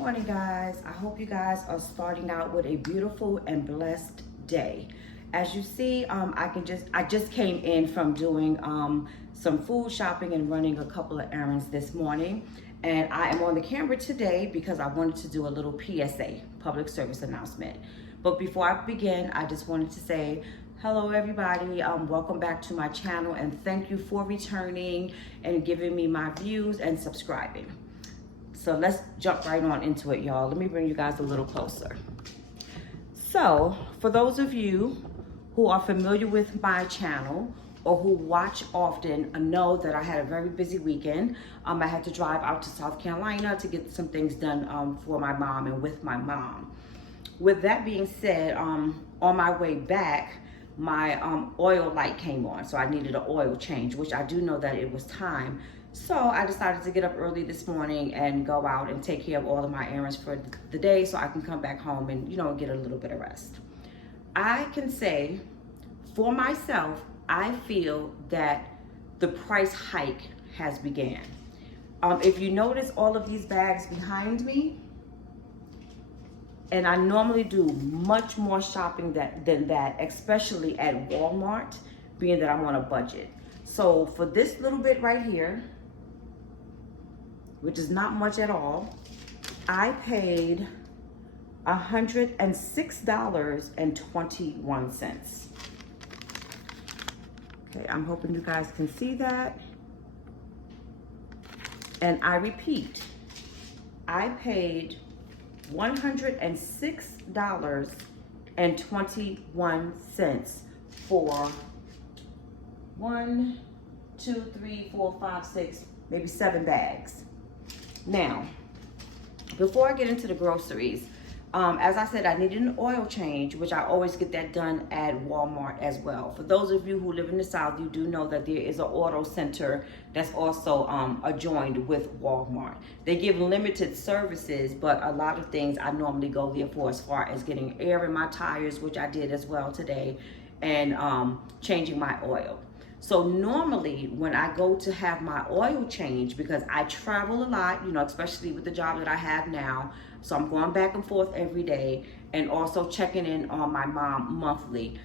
morning, guys. I hope you guys are starting out with a beautiful and blessed day. As you see, I just came in from doing some food shopping and running a couple of errands this morning, and I am on the camera today because I wanted to do a little PSA, public service announcement. But before I begin, I just wanted to say hello, everybody. Welcome back to my channel, and thank you for returning and giving me my views and subscribing. So let's jump right on into it, y'all. Let me bring you guys a little closer. So for those of you who are familiar with my channel or who watch often know that I had a very busy weekend. I had to drive out to South Carolina to get some things done for my mom and with my mom. With that being said, on my way back, my oil light came on, so I needed an oil change, which I do know that it was time. So I decided to get up early this morning and go out and take care of all of my errands for the day so I can come back home and, get a little bit of rest. I can say for myself, I feel that the price hike has began. If you notice all of these bags behind me, and I normally do much more shopping than that, especially at Walmart, being that I'm on a budget. So for this little bit right here, which is not much at all, I paid $106.21. Okay, I'm hoping you guys can see that. And I repeat, I paid $106.21 for 1, 2, 3, 4, 5, 6, maybe 7 bags. Now, before I get into the groceries, as I said, I needed an oil change, which I always get that done at Walmart as well. For those of you who live in the South, you do know that there is an auto center that's also adjoined with Walmart. They give limited services, but a lot of things I normally go there for, as far as getting air in my tires, which I did as well today, and changing my oil. So normally when I go to have my oil change, because I travel a lot, especially with the job that I have now, so I'm going back and forth every day, and also checking in on my mom monthly,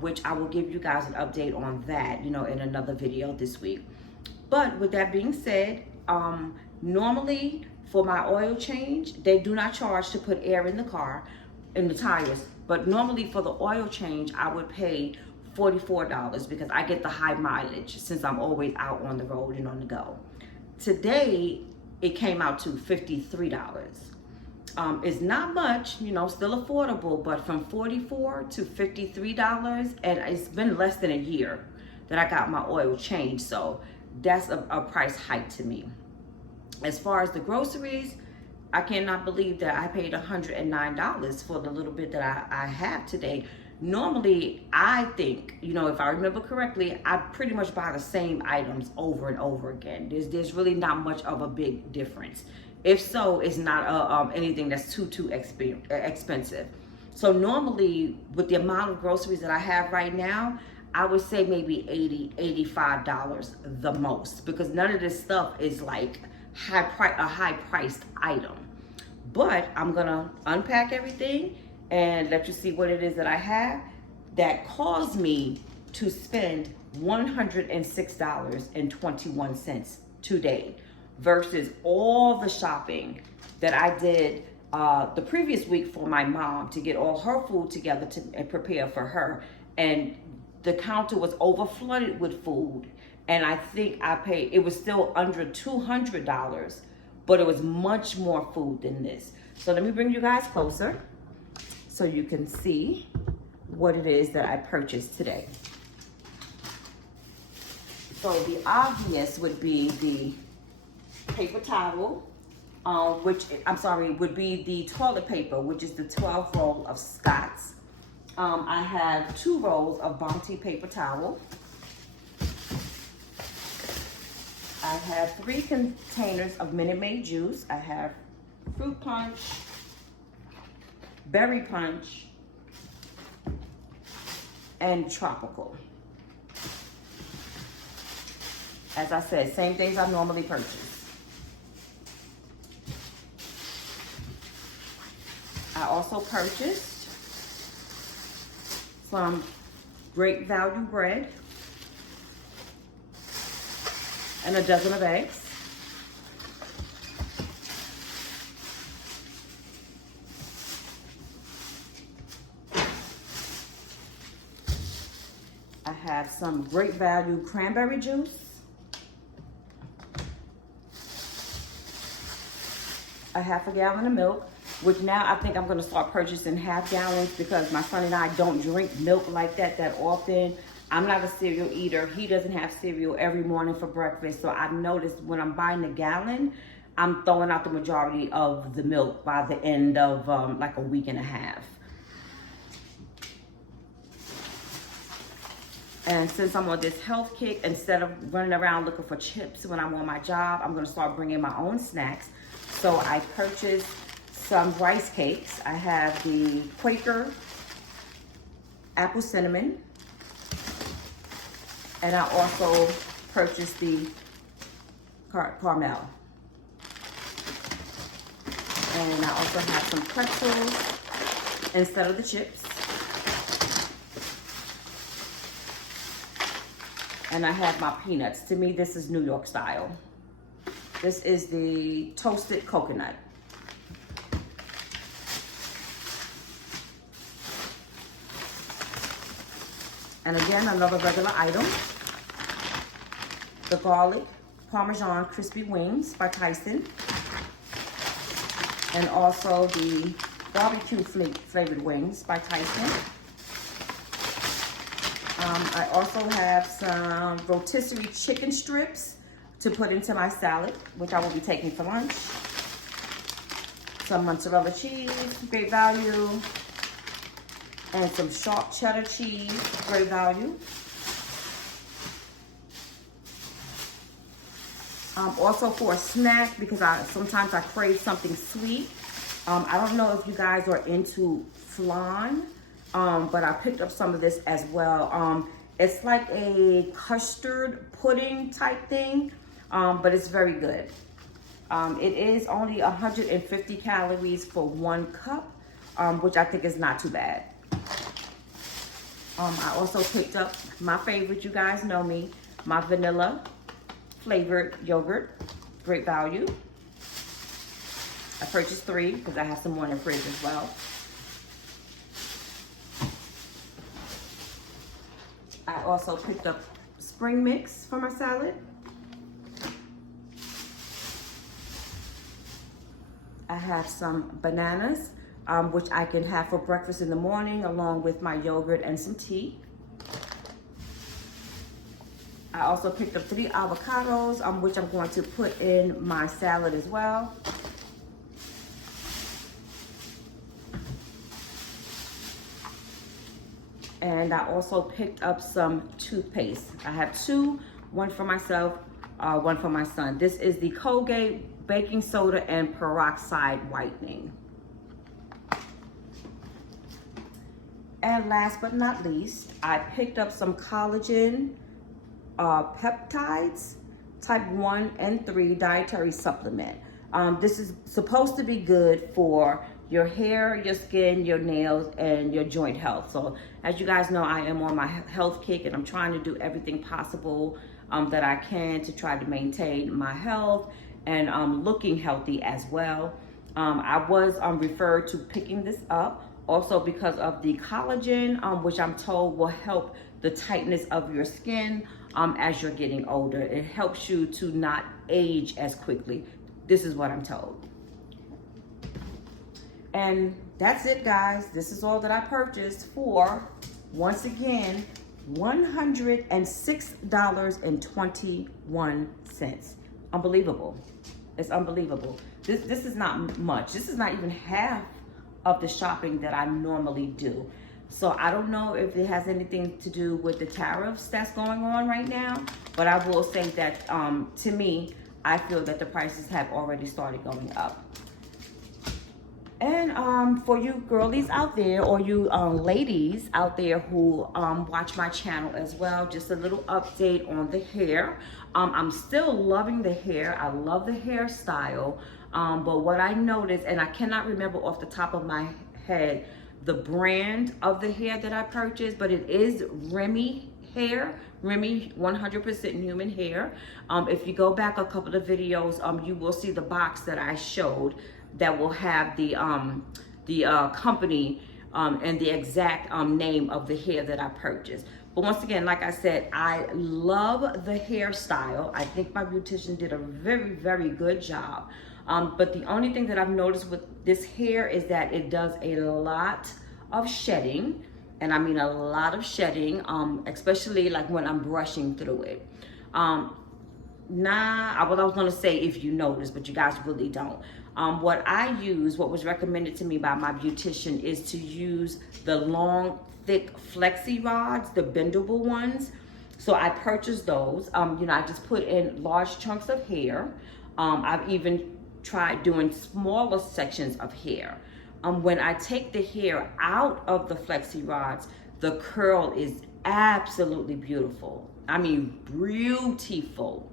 which I will give you guys an update on that, in another video this week. But with that being said, normally for my oil change, they do not charge to put air in the car, in the tires. But normally for the oil change, I would pay $44 because I get the high mileage since I'm always out on the road and on the go. Today, it came out to $53. It's not much, still affordable, but from $44 to $53, and it's been less than a year that I got my oil changed, so that's a price hike to me. As far as the groceries, I cannot believe that I paid $109 for the little bit that I have today. Normally, I think, if I remember correctly, I pretty much buy the same items over and over again. There's really not much of a big difference. If so, it's not anything that's too expensive. So normally, with the amount of groceries that I have right now, I would say maybe $80, $85 the most, because none of this stuff is like a high-priced item. But I'm gonna unpack everything and let you see what it is that I have that caused me to spend $106.21 today versus all the shopping that I did the previous week for my mom to get all her food together and prepare for her. And the counter was over flooded with food. And I think it was still under $200, but it was much more food than this. So let me bring you guys closer so you can see what it is that I purchased today. So the obvious would be the paper towel, would be the toilet paper, which is the 12 roll of Scott's. I have 2 rolls of Bounty paper towel. I have 3 containers of Minute Maid juice. I have fruit punch, berry punch, and tropical. As I said, same things I normally purchase. I also purchased some Great Value bread and a dozen of eggs. I have some Great Value cranberry juice. A half a gallon of milk, which now I think I'm gonna start purchasing half gallons because my son and I don't drink milk like that often. I'm not a cereal eater. He doesn't have cereal every morning for breakfast. So I've noticed when I'm buying a gallon, I'm throwing out the majority of the milk by the end of like a week and a half. And since I'm on this health kick, instead of running around looking for chips when I'm on my job, I'm gonna start bringing my own snacks. So I purchased some rice cakes. I have the Quaker apple cinnamon. And I also purchased the caramel. And I also have some pretzels instead of the chips. And I have my peanuts. To me, this is New York style. This is the toasted coconut. And again, another regular item. The garlic Parmesan crispy wings by Tyson. And also the barbecue flavored wings by Tyson. I also have some rotisserie chicken strips to put into my salad, which I will be taking for lunch. Some mozzarella cheese, Great Value. And some sharp cheddar cheese, Great Value. Also for a snack, because sometimes I crave something sweet. I don't know if you guys are into flan, but I picked up some of this as well. It's like a custard pudding type thing, but it's very good. It is only 150 calories for 1 cup, which I think is not too bad. I also picked up my favorite, you guys know me, my vanilla flavored yogurt, Great Value. I purchased 3 because I have some more in the fridge as well. I also picked up spring mix for my salad. I have some bananas, which I can have for breakfast in the morning along with my yogurt and some tea. I also picked up 3 avocados, which I'm going to put in my salad as well. And I also picked up some toothpaste. I have 2, one for myself, one for my son. This is the Colgate baking soda and peroxide whitening. And last but not least, I picked up some collagen peptides, type 1 and 3 dietary supplement. This is supposed to be good for your hair, your skin, your nails, and your joint health. So as you guys know, I am on my health kick and I'm trying to do everything possible that I can to try to maintain my health and looking healthy as well. I was referred to picking this up also because of the collagen, which I'm told will help the tightness of your skin as you're getting older. It helps you to not age as quickly. This is what I'm told. And that's it, guys. This is all that I purchased for, once again, $106.21. Unbelievable. It's unbelievable. This is not much. This is not even half of the shopping that I normally do. So I don't know if it has anything to do with the tariffs that's going on right now, but I will say that to me, I feel that the prices have already started going up. And for you girlies out there, or you ladies out there who watch my channel as well, just a little update on the hair. I'm still loving the hair. I love the hairstyle. But what I noticed, and I cannot remember off the top of my head the brand of the hair that I purchased, but it is Remy hair, Remy 100% human hair. If you go back a couple of videos, you will see the box that I showed that will have the company and the exact name of the hair that I purchased. But once again, like I said, I love the hairstyle. I think my beautician did a very, very good job. But the only thing that I've noticed with this hair is that it does a lot of shedding. And I mean a lot of shedding, especially like when I'm brushing through it. I was gonna say if you notice, but you guys really don't. What was recommended to me by my beautician is to use the long, thick flexi rods, the bendable ones. So I purchased those. I just put in large chunks of hair. I've even tried doing smaller sections of hair. When I take the hair out of the flexi rods, the curl is absolutely beautiful. I mean, beautiful.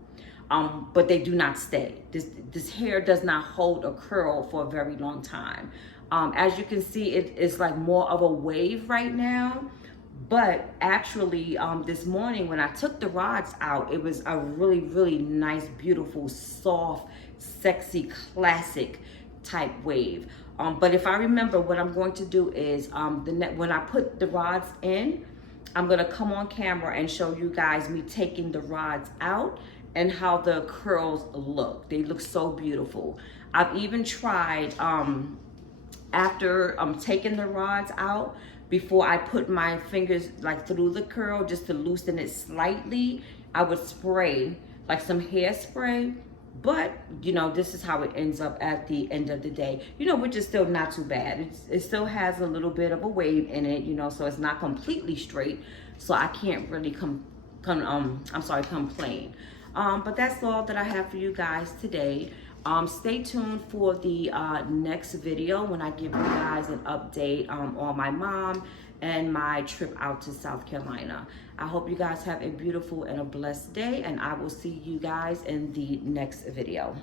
But they do not stay. This hair does not hold a curl for a very long time. As you can see, it is like more of a wave right now. But actually, this morning when I took the rods out, it was a really, really nice, beautiful, soft, sexy, classic type wave. But if I remember, what I'm going to do is when I put the rods in, I'm gonna come on camera and show you guys me taking the rods out and how the curls look. They look so beautiful. I've even tried, after taking the rods out, before I put my fingers like through the curl just to loosen it slightly, I would spray like some hairspray. But this is how it ends up at the end of the day, which is still not too bad. It still has a little bit of a wave in it, so it's not completely straight, so I can't really complain. But that's all that I have for you guys today. Stay tuned for the next video when I give you guys an update on my mom and my trip out to South Carolina. I hope you guys have a beautiful and a blessed day, and I will see you guys in the next video.